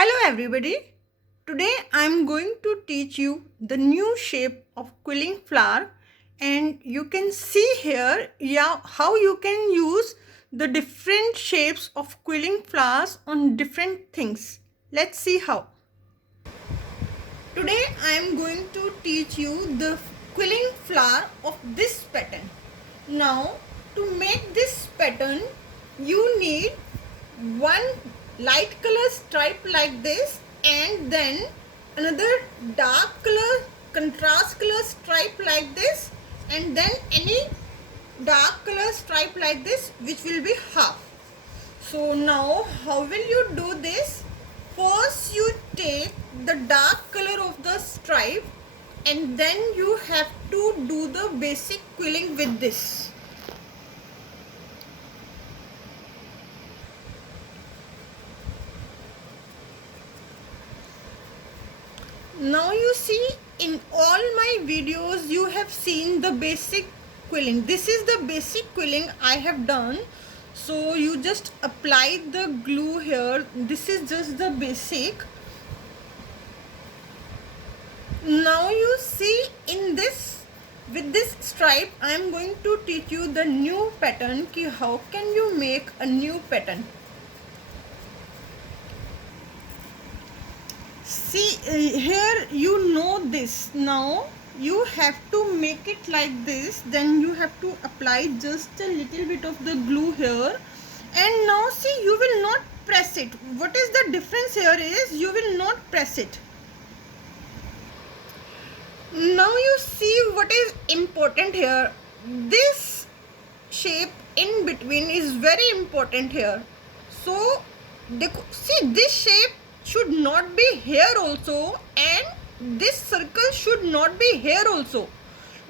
Hello everybody. Today I am going to teach you the new shape of quilling flower, and you can see here how you can use the different shapes of quilling flowers on different things. Let's see how. Today I am going to teach you the quilling flower of this pattern. Now to make this pattern you need one light color stripe like this, and then another dark color contrast color stripe like this, and then any dark color stripe like this, which will be half. So now how will you do this? First you take the dark color of the stripe, and then you have to do the basic quilling with this. Now you see, in all my videos you have seen the basic quilling. This is the basic quilling I have done. So you just apply the glue here. This is just the basic. Now you see, in this, with this stripe I am going to teach you the new pattern ki how can you make a new pattern. See here, you know this. Now you have to make it like this, then you have to apply just a little bit of the glue here, and now see, you will not press it. What is the difference here is you will not press it. Now you see what is important here. This shape in between is very important here. So see, this shape should not be here also, and this circle should not be here also.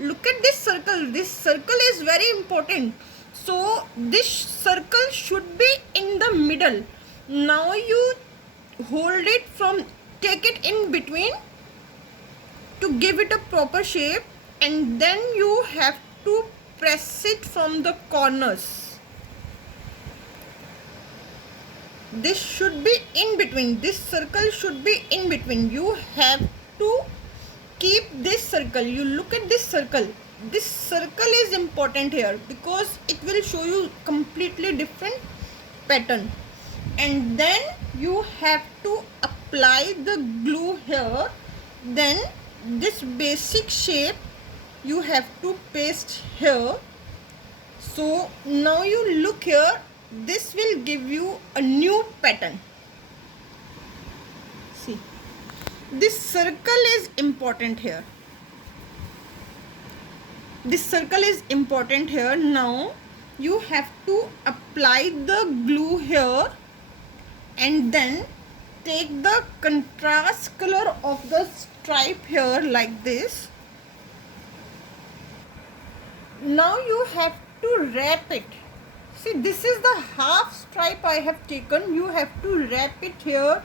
Look at this circle. This circle is very important. So this circle should be in the middle. Now you hold it from, take it in between to give it a proper shape, and then you have to press it from the corners. This should be in between. This circle should be in between. You have to keep this circle. You look at this circle. This circle is important here because it will show you completely different pattern. And then you have to apply the glue here. Then this basic shape you have to paste here. So now you look here, this will give you a new pattern. See, this circle is important here. This circle is important here. Now you have to apply the glue here, and then take the contrast color of the stripe here like this. Now you have to wrap it. See, this is the half stripe I have taken. You have to wrap it here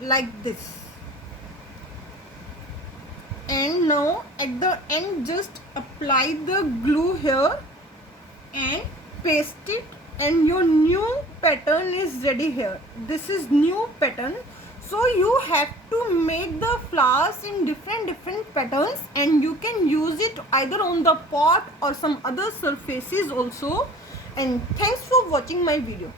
like this. And now at the end just apply the glue here and paste it, and your new pattern is ready here. This is new pattern. So you have to make the flowers in different patterns, and you can use it either on the pot or some other surfaces also. And thanks for watching my video.